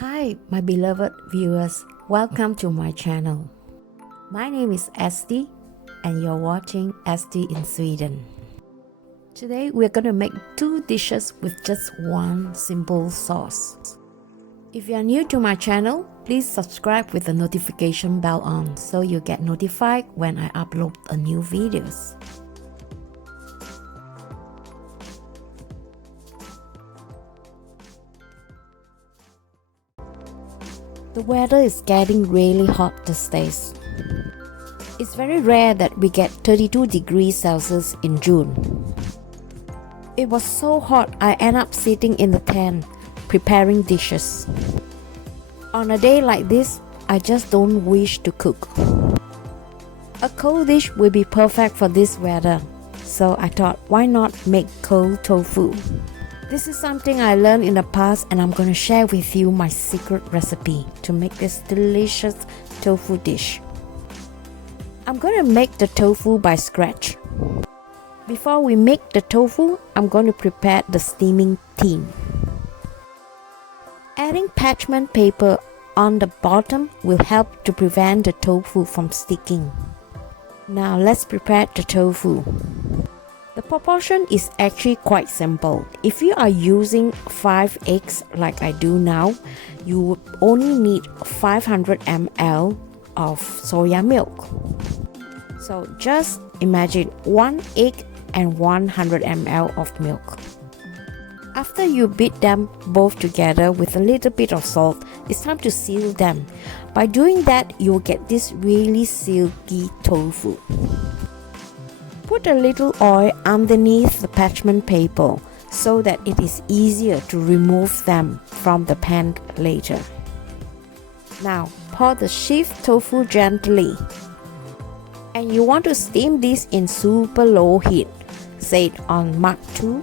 Hi, my beloved viewers. Welcome to my channel. My name is Esti, and you're watching Esti in Sweden. Today, we're going to make two dishes with just one simple sauce. If you are new to my channel, please subscribe with the notification bell on so you get notified when I upload a new videos. The weather is getting really hot these days. It's very rare that we get 32 degrees Celsius in June. It was so hot I end up sitting in the tent preparing dishes. On a day like this, I just don't wish to cook. A cold dish will be perfect for this weather, so I thought why not make cold tofu. This is something I learned in the past, and I'm going to share with you my secret recipe to make this delicious tofu dish. I'm going to make the tofu by scratch. Before we make the tofu, I'm going to prepare the steaming tin. Adding parchment paper on the bottom will help to prevent the tofu from sticking. Now let's prepare the tofu. The proportion is actually quite simple. If you are using 5 eggs like I do now, you would only need 500 ml of soya milk. So just imagine 1 egg and 100 ml of milk. After you beat them both together with a little bit of salt, it's time to seal them. By doing that, you'll get this really silky tofu. Put a little oil underneath the parchment paper so that it is easier to remove them from the pan later. Now pour the shaved tofu gently. And you want to steam this in super low heat, say on Mark 2.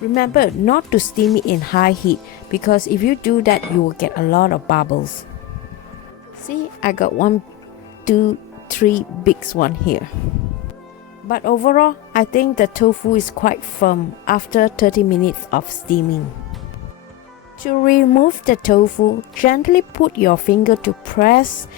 Remember not to steam it in high heat because if you do that, you will get a lot of bubbles. See, I got 1, 2, 3 big ones here. But overall, I think the tofu is quite firm after 30 minutes of steaming. To remove the tofu, gently put your finger to press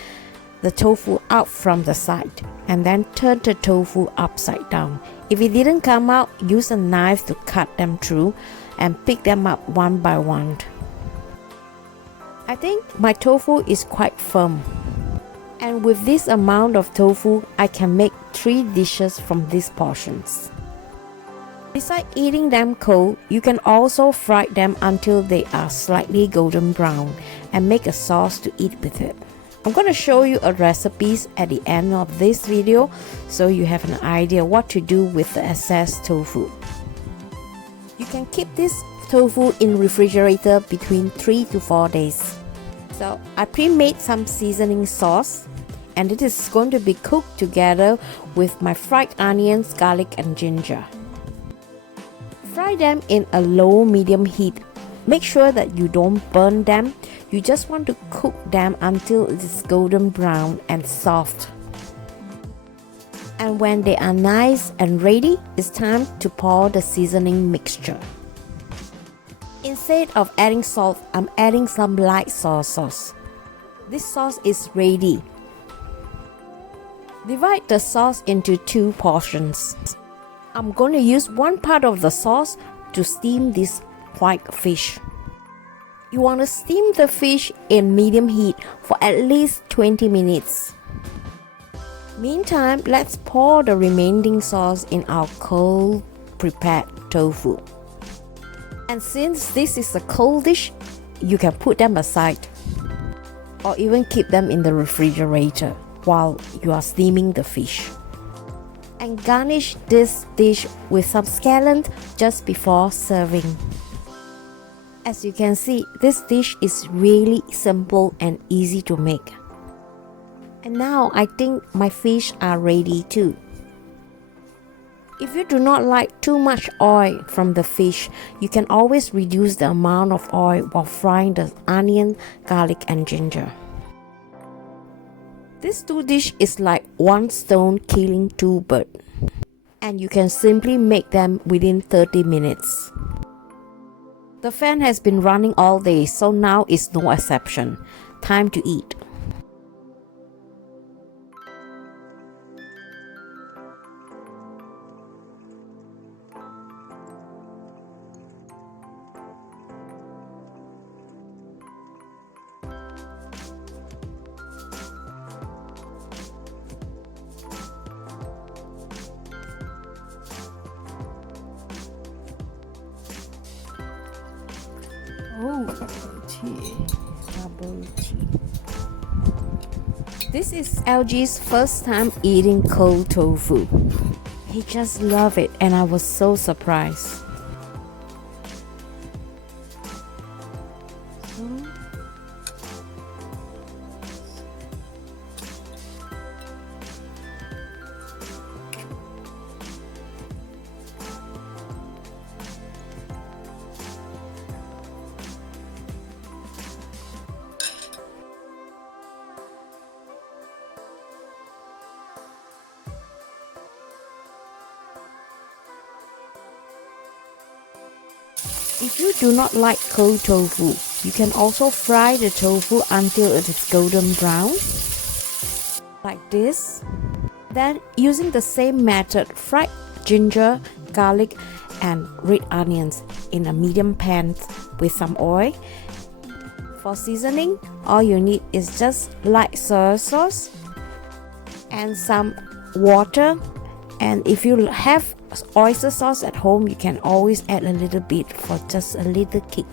the tofu out from the side and then turn the tofu upside down. If it didn't come out, use a knife to cut them through and pick them up one by one. I think my tofu is quite firm. And with this amount of tofu, I can make 3 dishes from these portions. Besides eating them cold, you can also fry them until they are slightly golden brown and make a sauce to eat with it. I'm going to show you a recipes at the end of this video so you have an idea what to do with the excess tofu. You can keep this tofu in refrigerator between 3 to 4 days. So I pre-made some seasoning sauce, and it is going to be cooked together with my fried onions, garlic and ginger. Fry them in a low medium heat. Make sure that you don't burn them. You just want to cook them until it is golden brown and soft. And when they are nice and ready, it's time to pour the seasoning mixture. Instead of adding salt, I'm adding some light soy sauce. This sauce is ready. Divide the sauce into 2 portions. I'm going to use 1 part of the sauce to steam this white fish. You want to steam the fish in medium heat for at least 20 minutes. Meantime, let's pour the remaining sauce in our cold prepared tofu. And since this is a cold dish, you can put them aside or even keep them in the refrigerator while you are steaming the fish. And garnish this dish with some scallions just before serving. As you can see, this dish is really simple and easy to make. And now I think my fish are ready too. If you do not like too much oil from the fish, you can always reduce the amount of oil while frying the onion, garlic and ginger. This 2 dish is like 1 stone killing 2 birds. And you can simply make them within 30 minutes. The fan has been running all day, so now is no exception. Time to eat. Oh, tea. Bubble tea. This is LG's first time eating cold tofu. He just loved it and I was so surprised. If you do not like cold tofu, you can also fry the tofu until it is golden brown, like this. Then, using the same method, fry ginger, garlic and red onions in a medium pan with some oil. For seasoning, all you need is just light soy sauce and some water, and if you have oyster sauce at home, you can always add a little bit for just a little kick.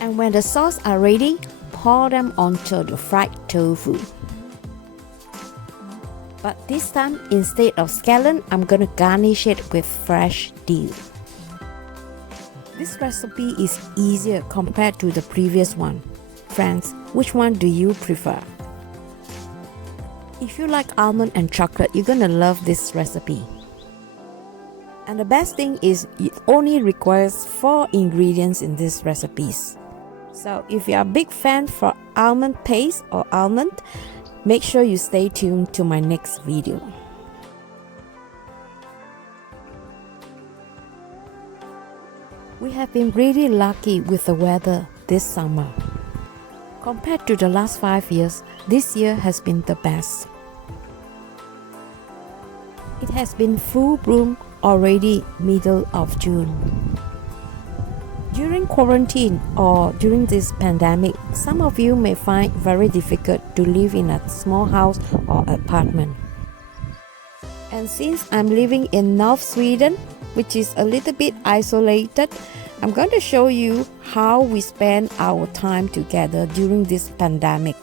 And when the sauce are ready, pour them onto the fried tofu. But this time, instead of scallion, I'm gonna garnish it with fresh dill. This recipe is easier compared to the previous one. Friends, which one do you prefer? If you like almond and chocolate, you're gonna love this recipe. And the best thing is it only requires 4 ingredients in these recipes. So if you are a big fan for almond paste or almond, make sure you stay tuned to my next video. We have been really lucky with the weather this summer. Compared to the last 5 years, this year has been the best. It has been full bloom already middle of June. During quarantine or during this pandemic, some of you may find it very difficult to live in a small house or apartment. And since I'm living in North Sweden, which is a little bit isolated, I'm going to show you how we spend our time together during this pandemic.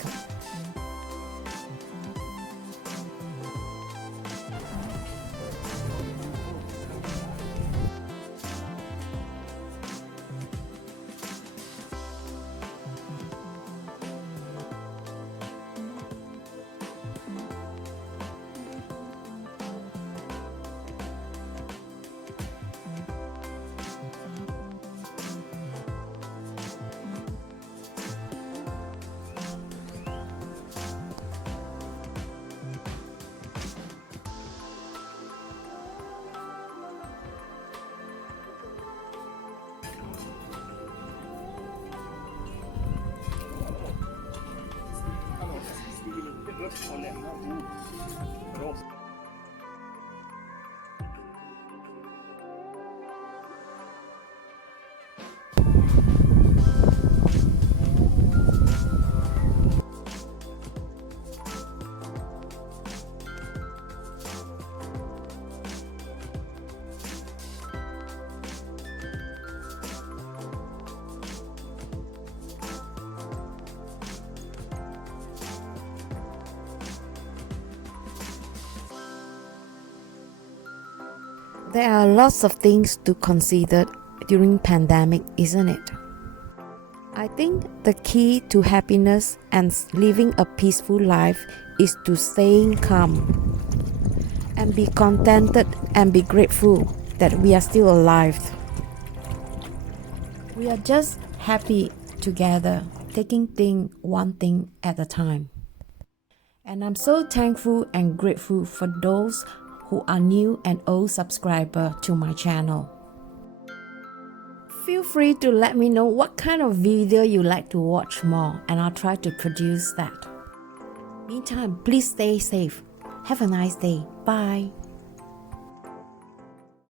There are lots of things to consider during pandemic, isn't it? I think the key to happiness and living a peaceful life is to staying calm and be contented and be grateful that we are still alive. We are just happy together, taking one thing at a time. And I'm so thankful and grateful for those who are new and old subscriber to my channel. Feel free to let me know what kind of video you like to watch more, and I'll try to produce that. Meantime, please stay safe. Have a nice day. Bye.